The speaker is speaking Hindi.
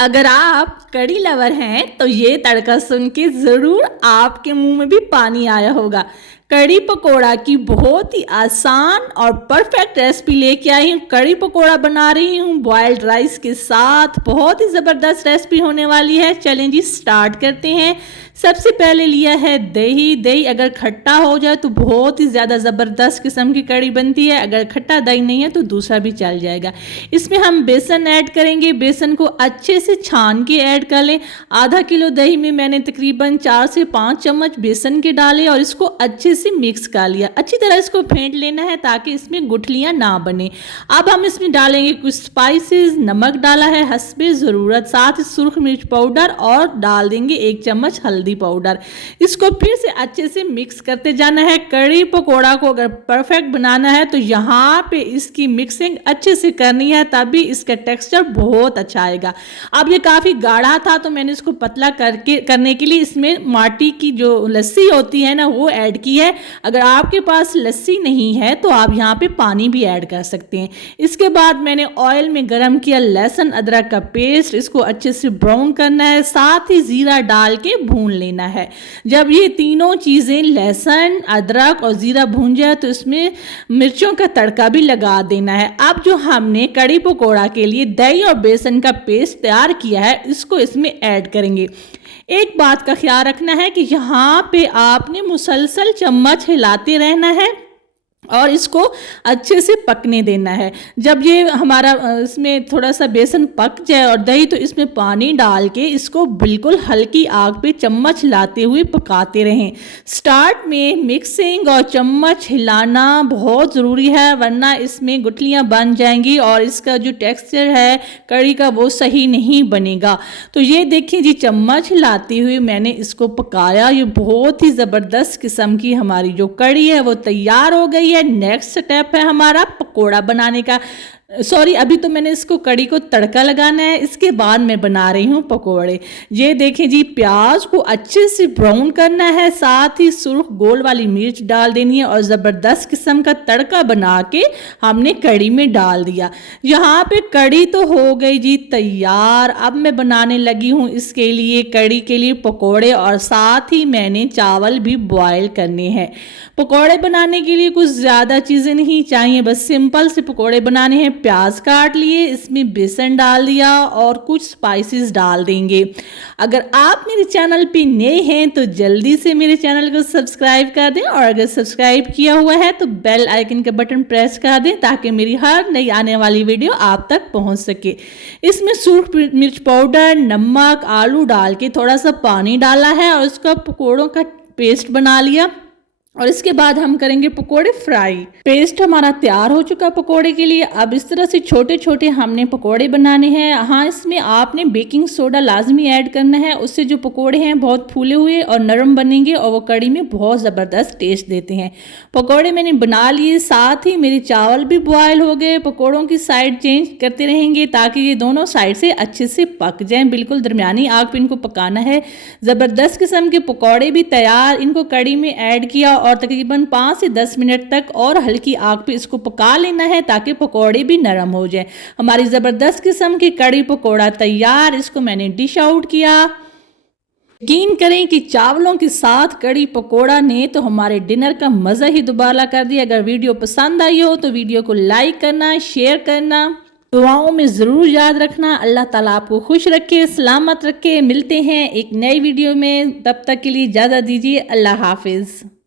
अगर आप कढ़ी लवर हैं तो ये तड़का सुन के ज़रूर आपके मुंह में भी पानी आया होगा। कढ़ी पकोड़ा की बहुत ही आसान और परफेक्ट रेसिपी लेके आई हूँ। कढ़ी पकोड़ा बना रही हूँ बॉइल्ड राइस के साथ। बहुत ही ज़बरदस्त रेसिपी होने वाली है। चलें जी स्टार्ट करते हैं। सबसे पहले लिया है दही। दही अगर खट्टा हो जाए तो बहुत ही ज़्यादा ज़बरदस्त किस्म की कढ़ी बनती है। अगर खट्टा दही नहीं है तो दूसरा भी चल जाएगा। इसमें हम बेसन ऐड करेंगे। बेसन को अच्छे से छान के ऐड कर लें। आधा किलो दही में मैंने तकरीबन 4 से 5 चम्मच बेसन के डाले और इसको अच्छे से मिक्स कर लिया। अच्छी तरह इसको फेंट लेना है ताकि इसमें गुठलियां ना बने। अब हम इसमें डालेंगे कुछ स्पाइसेस। नमक डाला है हस्बे ज़रूरत, साथ ही सुर्ख मिर्च पाउडर और डाल देंगे 1 चम्मच हल्दी पाउडर। इसको फिर से अच्छे से मिक्स करते जाना है। कढ़ी पकोड़ा को अगर परफेक्ट बनाना है तो यहाँ पे इसकी मिक्सिंग अच्छे से करनी है, तभी इसका टेक्सचर बहुत अच्छा आएगा। अब ये काफ़ी गाढ़ा था तो मैंने इसको पतला करने के लिए इसमें माटी की जो लस्सी होती है ना वो ऐड की है। अगर आपके पास लस्सी नहीं है तो आप यहाँ पे पानी भी ऐड कर सकते हैं। इसके बाद मैंने ऑयल में गरम किया लहसुन अदरक का पेस्ट। इसको अच्छे से ब्राउन करना है, साथ ही जीरा डाल के भून लेना है। जब ये तीनों चीज़ें लहसुन अदरक और जीरा भून जाए तो इसमें मिर्चों का तड़का भी लगा देना है। अब जो हमने कढ़ी पकोड़ा के लिए दही और बेसन का पेस्ट तैयार किया है इसको इसमें ऐड करेंगे। एक बात का ख्याल रखना है कि यहाँ पे आपने मुसलसल चम्मच हिलाते रहना है और इसको अच्छे से पकने देना है। जब ये हमारा इसमें थोड़ा सा बेसन पक जाए और दही, तो इसमें पानी डाल के इसको बिल्कुल हल्की आग पे चम्मच हिलाते हुए पकाते रहें। स्टार्ट में मिक्सिंग और चम्मच हिलाना बहुत ज़रूरी है, वरना इसमें गुठलियाँ बन जाएंगी और इसका जो टेक्सचर है कढ़ी का वो सही नहीं बनेगा। तो ये देखिए जी, चम्मच हिलाते हुए मैंने इसको पकाया। ये बहुत ही ज़बरदस्त किस्म की हमारी जो कढ़ी है वो तैयार हो गई है। नेक्स्ट स्टेप है हमारा पकोड़ा बनाने का। सॉरी, अभी तो मैंने इसको कढ़ी को तड़का लगाना है, इसके बाद मैं बना रही हूँ पकोड़े। ये देखें जी, प्याज को अच्छे से ब्राउन करना है, साथ ही सुर्ख गोल वाली मिर्च डाल देनी है और ज़बरदस्त किस्म का तड़का बना के हमने कढ़ी में डाल दिया। यहाँ पे कढ़ी तो हो गई जी तैयार। अब मैं बनाने लगी हूँ इसके लिए, कढ़ी के लिए पकोड़े, और साथ ही मैंने चावल भी बॉयल करने हैं। पकोड़े बनाने के लिए कुछ ज़्यादा चीज़ें नहीं चाहिए, बस सिंपल से पकोड़े बनाने हैं। प्याज काट लिए, इसमें बेसन डाल दिया और कुछ स्पाइसेस डाल देंगे। अगर आप मेरे चैनल पे नए हैं तो जल्दी से मेरे चैनल को सब्सक्राइब कर दें, और अगर सब्सक्राइब किया हुआ है तो बेल आइकन का बटन प्रेस कर दें ताकि मेरी हर नई आने वाली वीडियो आप तक पहुंच सके। इसमें सुर्ख मिर्च पाउडर, नमक, आलू डाल के थोड़ा सा पानी डाला है और उसका पकोड़ों का पेस्ट बना लिया, और इसके बाद हम करेंगे पकोड़े फ्राई। पेस्ट हमारा तैयार हो चुका पकोड़े के लिए। अब इस तरह से छोटे छोटे हमने पकोड़े बनाने हैं। हाँ, इसमें आपने बेकिंग सोडा लाजमी ऐड करना है, उससे जो पकोड़े हैं बहुत फूले हुए और नरम बनेंगे और वो कढ़ी में बहुत ज़बरदस्त टेस्ट देते हैं। पकोड़े मैंने बना लिए, साथ ही मेरे चावल भी बॉयल हो गए। पकोड़ों की साइड चेंज करते रहेंगे ताकि ये दोनों साइड से अच्छे से पक जाएं। बिल्कुल दरमियानी आग पे इनको पकाना है। ज़बरदस्त किस्म के पकोड़े भी तैयार। इनको कढ़ी में ऐड किया और तकरीबन 5 से 10 मिनट तक और हल्की आग पे इसको पका लेना है ताकि पकोड़े भी नरम हो जाए। हमारी ज़बरदस्त किस्म की कढ़ी पकोड़ा तैयार। इसको मैंने डिश आउट किया। यकीन करें कि चावलों के साथ कढ़ी पकोड़ा ने तो हमारे डिनर का मज़ा ही दोबारा कर दिया। अगर वीडियो पसंद आई हो तो वीडियो को लाइक करना, शेयर करना, दुआओं में ज़रूर याद रखना। अल्लाह ताला आपको खुश रखे, सलामत रखे। मिलते हैं एक नई वीडियो में, तब तक के लिए इजाज़त दीजिए। अल्लाह हाफिज़।